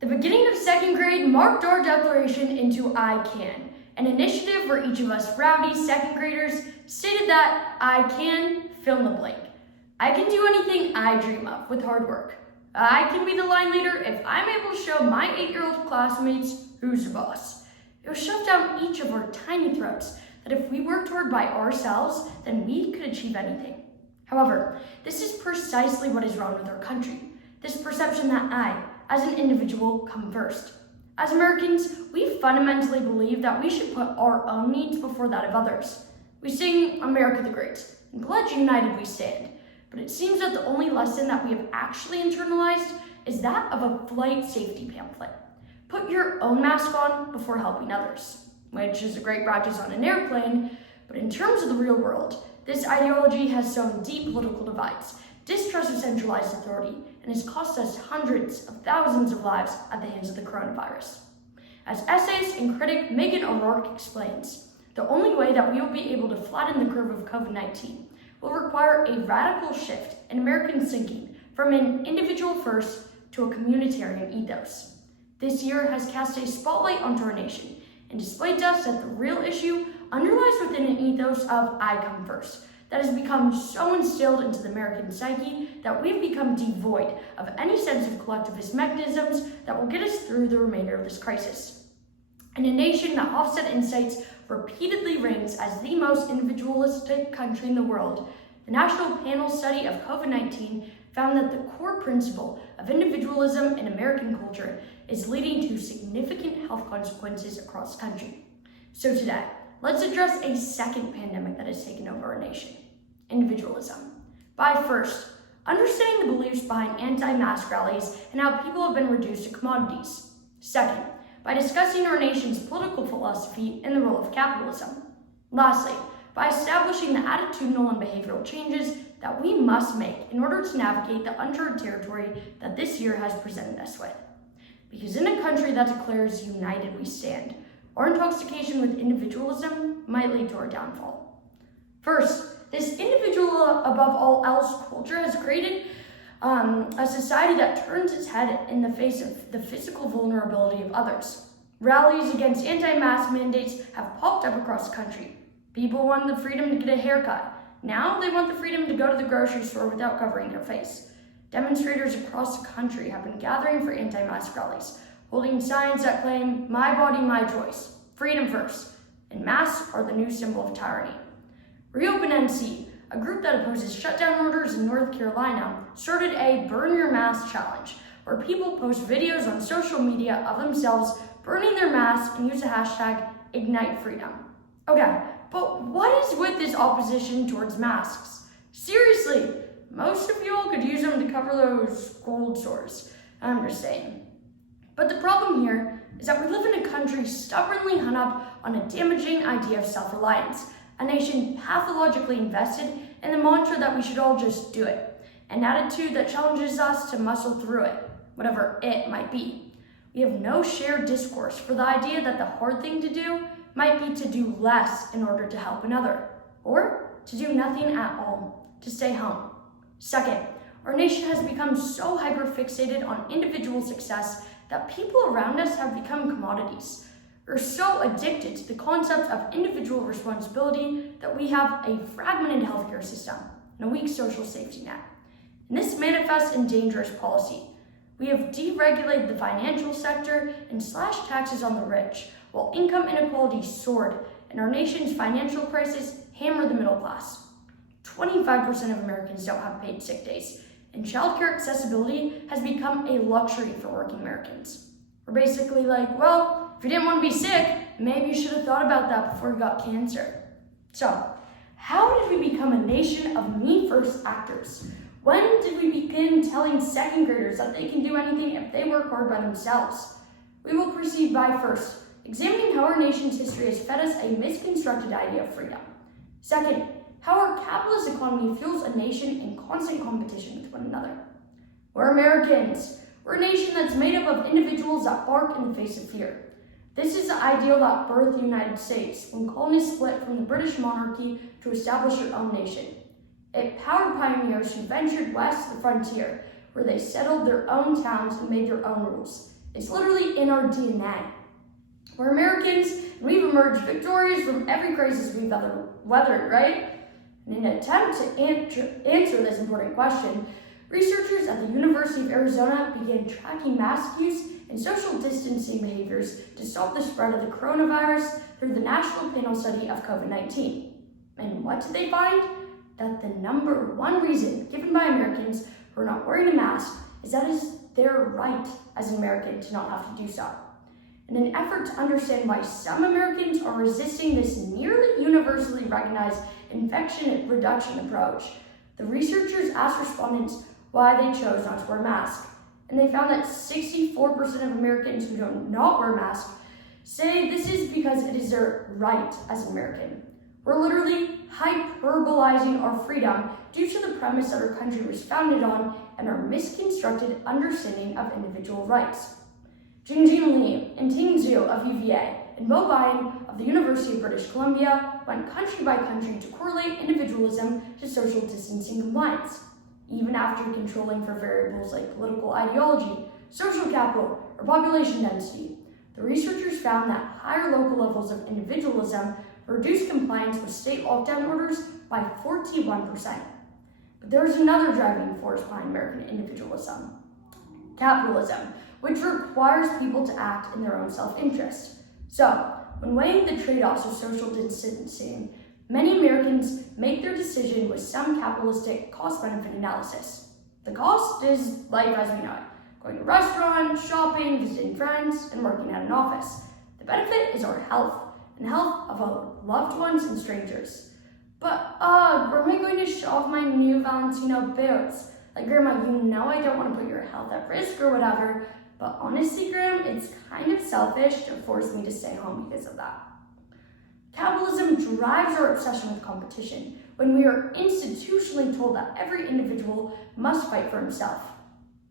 The beginning of second grade marked our declaration into I Can, an initiative where each of us rowdy second graders stated that I can fill in the blank. I can do anything I dream of with hard work. I can be the line leader if I'm able to show my 8-year-old classmates who's the boss. It was shoved down each of our tiny throats that if we worked hard by ourselves, then we could achieve anything. However, this is precisely what is wrong with our country. This perception that I, as an individual, come first. As Americans, we fundamentally believe that we should put our own needs before that of others. We sing America the Great and pledge united we stand, but it seems that the only lesson that we have actually internalized is that of a flight safety pamphlet. Put your own mask on before helping others, which is a great practice on an airplane, but in terms of the real world, this ideology has sown deep political divides, distrust of centralized authority, and has cost us hundreds of thousands of lives at the hands of the coronavirus. As essayist and critic Megan O'Rourke explains, the only way that we will be able to flatten the curve of COVID-19 will require a radical shift in American thinking from an individual first to a communitarian ethos. This year has cast a spotlight onto our nation and displayed to us that the real issue underlies within an ethos of I come first that has become so instilled into the American psyche that we've become devoid of any sense of collectivist mechanisms that will get us through the remainder of this crisis. In a nation that Offset Insights repeatedly ranks as the most individualistic country in the world, the National Panel Study of COVID-19 found that the core principle of individualism in American culture is leading to significant health consequences across the country. So today, let's address a second pandemic that has taken over our nation: individualism. By first, understanding the beliefs behind anti-mask rallies and how people have been reduced to commodities. Second, by discussing our nation's political philosophy and the role of capitalism. Lastly, by establishing the attitudinal and behavioral changes that we must make in order to navigate the uncharted territory that this year has presented us with. Because in a country that declares united we stand, our intoxication with individualism might lead to our downfall. First, this individual above all else culture has created a society that turns its head in the face of the physical vulnerability of others. Rallies against anti-mask mandates have popped up across the country. People want the freedom to get a haircut. Now they want the freedom to go to the grocery store without covering their face. Demonstrators across the country have been gathering for anti-mask rallies, holding signs that claim, "My body, my choice, freedom first," and masks are the new symbol of tyranny. Reopen NC, a group that opposes shutdown orders in North Carolina, started a Burn Your Mask challenge, where people post videos on social media of themselves burning their masks and use the hashtag #IgniteFreedom. Okay, but what is with this opposition towards masks? Seriously, most of y'all could use them to cover those cold sores. I'm just saying. But the problem here is that we live in a country stubbornly hung up on a damaging idea of self-reliance, a nation pathologically invested in the mantra that we should all just do it, an attitude that challenges us to muscle through it, whatever it might be. We have no shared discourse for the idea that the hard thing to do might be to do less in order to help another, or to do nothing at all, to stay home. Second, our nation has become so hyper-fixated on individual success that people around us have become commodities. We're so addicted to the concept of individual responsibility that we have a fragmented healthcare system and a weak social safety net. And this manifests in dangerous policy. We have deregulated the financial sector and slashed taxes on the rich, while income inequality soared and our nation's financial crisis hammered the middle class. 25% of Americans don't have paid sick days, and childcare accessibility has become a luxury for working Americans. We're basically like, well, if you didn't want to be sick, maybe you should have thought about that before you got cancer. So, how did we become a nation of me-first actors? When did we begin telling second graders that they can do anything if they work hard by themselves? We will proceed by first examining how our nation's history has fed us a misconstructed idea of freedom. Second, how our capitalist economy fuels a nation in constant competition with one another. We're Americans. We're a nation that's made up of individuals that bark in the face of fear. This is the ideal that birthed the United States when colonies split from the British monarchy to establish their own nation. It powered pioneers who ventured west to the frontier, where they settled their own towns and made their own rules. It's literally in our DNA. We're Americans, and we've emerged victorious from every crisis we've ever weathered, right? In an attempt to answer this important question, researchers at the University of Arizona began tracking mask use and social distancing behaviors to stop the spread of the coronavirus through the National Panel Study of COVID-19. And what did they find? That the number one reason given by Americans who are not wearing a mask is that it is their right as an American to not have to do so. In an effort to understand why some Americans are resisting this nearly universally recognized infection reduction approach, the researchers asked respondents why they chose not to wear a mask. And they found that 64% of Americans who do not wear a mask say this is because it is their right as an American. We're literally hyperbolizing our freedom due to the premise that our country was founded on and our misconstructed understanding of individual rights. Jingjin Li and Ting Zhu of UVA and Mo Bain of the University of British Columbia went country by country to correlate individualism to social distancing compliance. Even after controlling for variables like political ideology, social capital, or population density, the researchers found that higher local levels of individualism reduced compliance with state lockdown orders by 41%. But there is another driving force behind American individualism: capitalism, which requires people to act in their own self-interest. So, when weighing the trade-offs of social distancing, many Americans make their decision with some capitalistic cost-benefit analysis. The cost is life as we know it: going to restaurants, shopping, visiting friends, and working at an office. The benefit is our health, and health of our loved ones and strangers. But where am I going to show off my new Valentino boots? Like, Grandma, you know I don't want to put your health at risk or whatever, but honestly, Graham, it's kind of selfish to force me to stay home because of that. Capitalism drives our obsession with competition when we are institutionally told that every individual must fight for himself.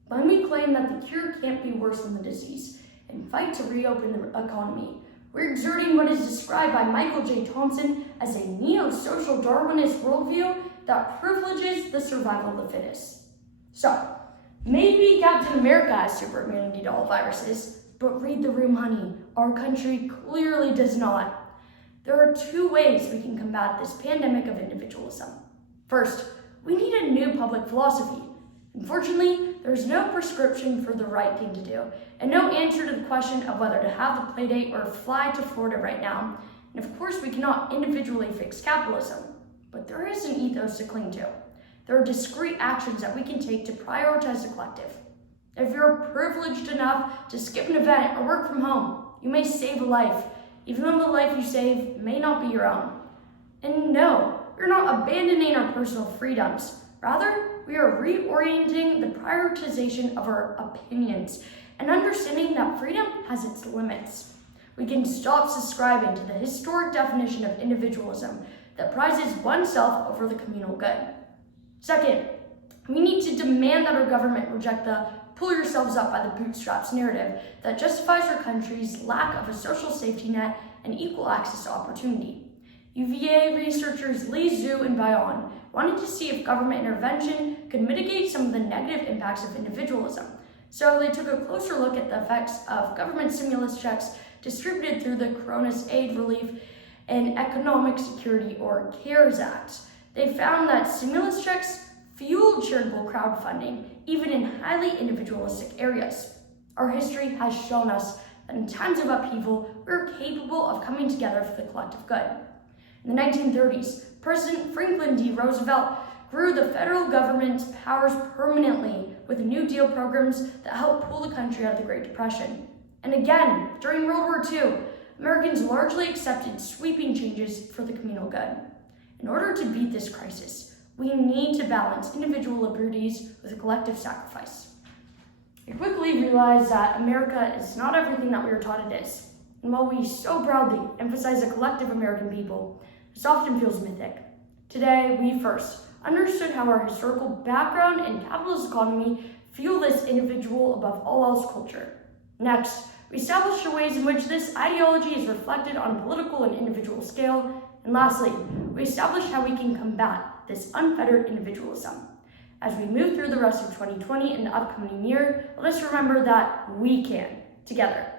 When we claim that the cure can't be worse than the disease and fight to reopen the economy, we're exerting what is described by Michael J. Thompson as a neo-social Darwinist worldview that privileges the survival of the fittest. So, maybe Captain America has super immunity to all viruses, but read the room, honey. Our country clearly does not. There are two ways we can combat this pandemic of individualism. First, we need a new public philosophy. Unfortunately, there's no prescription for the right thing to do, and no answer to the question of whether to have the playdate or fly to Florida right now. And of course, we cannot individually fix capitalism, but there is an ethos to cling to. There are discrete actions that we can take to prioritize the collective. If you're privileged enough to skip an event or work from home, you may save a life, even though the life you save may not be your own. And no, we're not abandoning our personal freedoms. Rather, we are reorienting the prioritization of our opinions and understanding that freedom has its limits. We can stop subscribing to the historic definition of individualism that prizes oneself over the communal good. Second, we need to demand that our government reject the pull yourselves up by the bootstraps narrative that justifies our country's lack of a social safety net and equal access to opportunity. UVA researchers Li Zhu and Bayon wanted to see if government intervention could mitigate some of the negative impacts of individualism. So they took a closer look at the effects of government stimulus checks distributed through the Corona's Aid Relief and Economic Security, or CARES Act. They found that stimulus checks fueled charitable crowdfunding, even in highly individualistic areas. Our history has shown us that in times of upheaval, we're capable of coming together for the collective good. In the 1930s, President Franklin D. Roosevelt grew the federal government's powers permanently with New Deal programs that helped pull the country out of the Great Depression. And again, during World War II, Americans largely accepted sweeping changes for the communal good. In order to beat this crisis, we need to balance individual liberties with collective sacrifice. We quickly realized that America is not everything that we were taught it is. And while we so proudly emphasize the collective American people, this often feels mythic. Today, we first understood how our historical background and capitalist economy fuel this individual above all else culture. Next, we established the ways in which this ideology is reflected on a political and individual scale. And lastly, we established how we can combat this unfettered individualism. As we move through the rest of 2020 and the upcoming year, let us remember that we can. together.